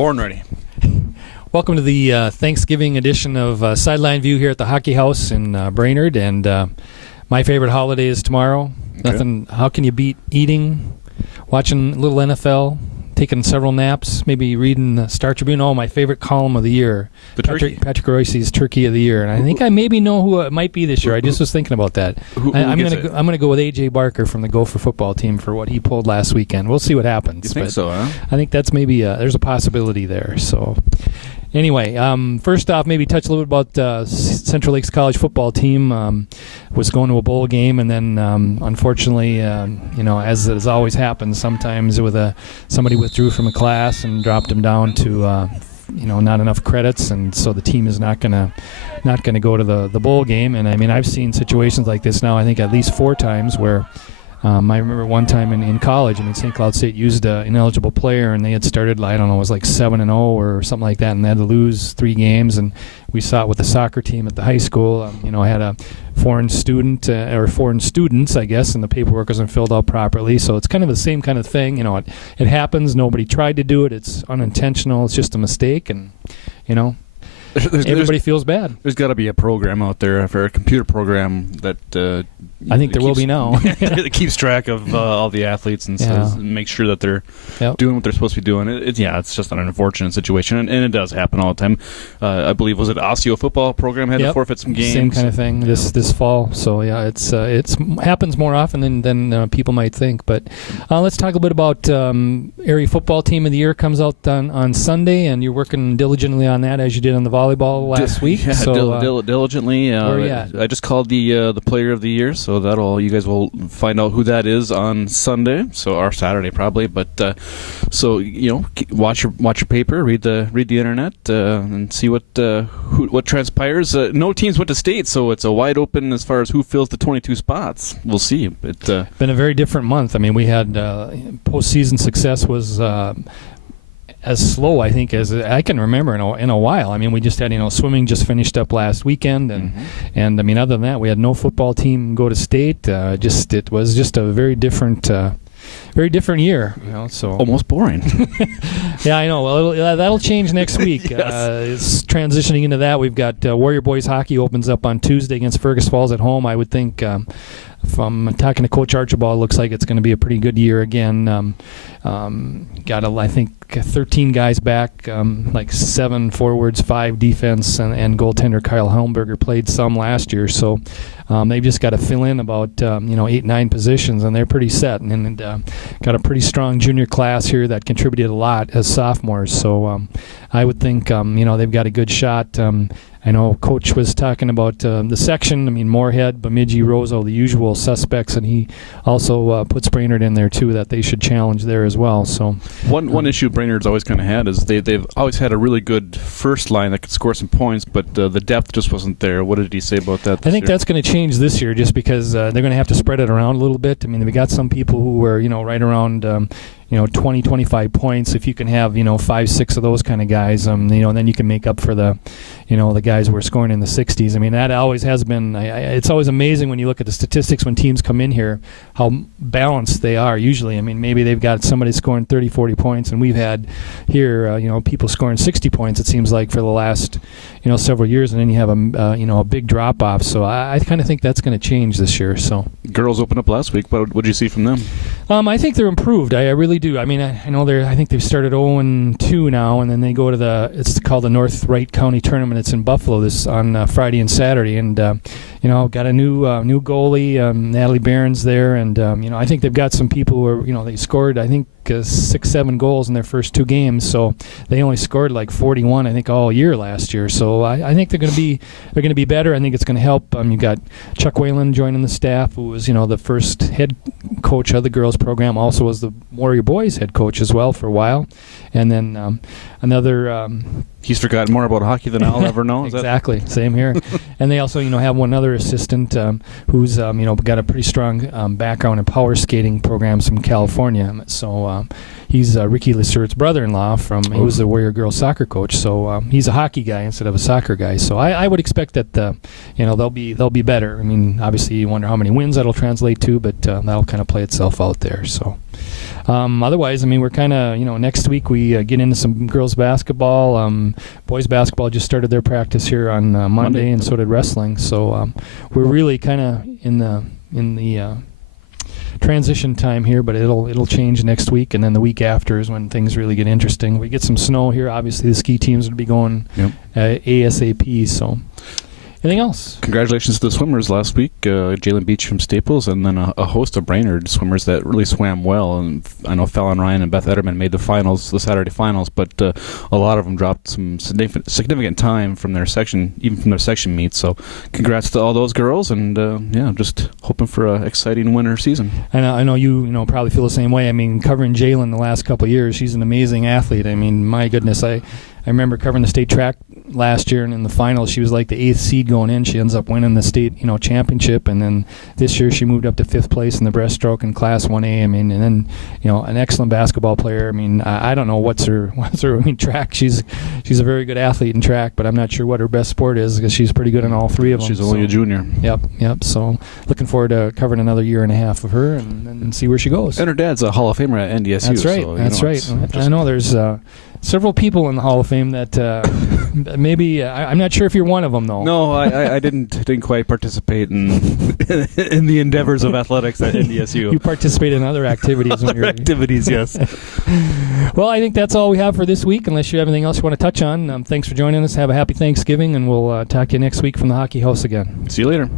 Born ready. Welcome to the Thanksgiving edition of Sideline View here at the Hockey House in Brainerd. And my favorite holiday is tomorrow. Okay. Nothing. How can you beat eating, watching a little NFL, taking several naps, maybe reading the Star Tribune? Oh, my favorite column of the year. The turkey. Patrick Royce's Turkey of the Year. And I think I maybe know who it might be this year. I just was thinking about that. I'm going to go with A.J. Barker from the Gopher football team for what he pulled last weekend. We'll see what happens. You think so, huh? I think that's maybe there's a possibility there. So anyway, first off, maybe touch a little bit about Central Lakes College football team. Was going to a bowl game, and then unfortunately, as always happens, sometimes with somebody withdrew from a class and dropped them down to not enough credits, and so the team is not gonna go to the bowl game. And I mean, I've seen situations like this now, I think at least 4 times where I remember one time in college, St. Cloud State used an ineligible player, and they had started, I don't know, it was like 7-0 or something like that, and they had to lose 3 games. And we saw it with the soccer team at the high school. Had a foreign student or foreign students, I guess, and the paperwork wasn't filled out properly. So it's kind of the same kind of thing. It happens. Nobody tried to do it. It's unintentional. It's just a mistake, and everybody feels bad. There's got to be a program out there, for a computer program that I think there will be now. It keeps track of all the athletes and says, make sure that they're doing what they're supposed to be doing. It's just an unfortunate situation, and it does happen all the time. I believe, was it Osseo football program had to forfeit some games? Same kind of thing this fall. So yeah, it's happens more often than people might think. But let's talk a little bit about area football team of the year comes out on Sunday, and you're working diligently on that as you did on the volleyball last week. Yeah, so diligently. I just called the player of the year, so you guys will find out who that is on Sunday, or Saturday probably. But watch your paper, read the internet, and see what transpires. No teams went to state, so it's a wide open as far as who fills the 22 spots. We'll see. It's been a very different month. I mean, we had postseason success was as slow, I think, as I can remember in a while. I mean, we just had, swimming just finished up last weekend, and I mean, other than that, we had no football team go to state. It was just a very different year. So almost boring. Yeah, I know. Well, that'll change next week. Yes. It's transitioning into that. We've got Warrior Boys hockey opens up on Tuesday against Fergus Falls at home. I would think. From talking to Coach Archibald, it looks like it's going to be a pretty good year again. Got, I think, 13 guys back, like 7 forwards, 5 defense, and goaltender Kyle Helmberger played some last year. So they've just got to fill in about 8-9 positions, and they're pretty set. And got a pretty strong junior class here that contributed a lot as sophomores. So I would think they've got a good shot. I know Coach was talking about the section. I mean, Moorhead, Bemidji, Roseau, the usual suspects, and he also puts Brainerd in there too, that they should challenge there as well. So one issue Brainerd's always kind of had is they've always had a really good first line that could score some points, but the depth just wasn't there. What did he say about that? I think that's going to change this year, just because they're going to have to spread it around a little bit. I mean, we got some people who were right around 20, 25 points. If you can have 5, 6 of those kind of guys, then you can make up for the guys who are scoring in the 60s. I mean, that always has been. It's always amazing when you look at the statistics when teams come in here, how balanced they are usually. I mean, maybe they've got somebody scoring 30, 40 points, and we've had here, people scoring 60 points. It seems like for the last, several years, and then you have a big drop off. So I kind of think that's going to change this year. So girls opened up last week. What did you see from them? I think they're improved. I really do. I mean, I know I think they've started 0-2 now, and then they go to it's called the North Wright County Tournament. It's in Buffalo on Friday and Saturday, and got a new goalie, Natalie Barron's there, and I think they've got some people who are they scored, I think, 6-7 goals in their first 2 games, so they only scored like 41, I think, all year last year. So I think they're going to be better. I think it's going to help. You got Chuck Whalen joining the staff, who was the first head coach of the girls program, also was the Warrior Boys head coach as well for a while, and then another. He's forgotten more about hockey than I'll ever know. Exactly, same here. And they also, have one other assistant who's, got a pretty strong background in power skating programs from California. So he's Ricky Lassert's brother-in-law he was the Warrior girls soccer coach. So he's a hockey guy instead of a soccer guy. So I would expect that, they'll be better. I mean, obviously you wonder how many wins that'll translate to, but that'll kind of play itself out there. So. Otherwise, I mean, we're kind of, next week we get into some girls basketball. Boys basketball just started their practice here on Monday, and so did wrestling. So we're really kind of in the transition time here, but it'll change next week, and then the week after is when things really get interesting. We get some snow here. Obviously, the ski teams would be going ASAP. So, anything else? Congratulations to the swimmers last week. Jalen Beach from Staples, and then a host of Brainerd swimmers that really swam well. And I know Fallon Ryan and Beth Ederman made the Saturday finals, but a lot of them dropped some significant time from their section, even from their section meets. So, congrats to all those girls, and just hoping for an exciting winter season. I know you probably feel the same way. I mean, covering Jalen the last couple of years, she's an amazing athlete. I mean, my goodness, I remember covering the state track last year, and in the finals, she was like the 8th seed going in. She ends up winning the state, championship, and then this year she moved up to 5th place in the breaststroke in Class 1A. I mean, and then an excellent basketball player. I mean, I don't know what's her. Track. She's a very good athlete in track, but I'm not sure what her best sport is because she's pretty good in all three of them. She's only a junior. Yep. So looking forward to covering another year and a half of her and see where she goes. And her dad's a Hall of Famer at NDSU. That's right. So, That's right. I know there's several people in the Hall of Fame that maybe I'm not sure if you're one of them though. No, I didn't quite participate in the endeavors of athletics at NDSU. You participate in other activities. Activities, yes. Well, I think that's all we have for this week. Unless you have anything else you want to touch on, thanks for joining us. Have a happy Thanksgiving, and we'll talk to you next week from the Hockey House again. See you later.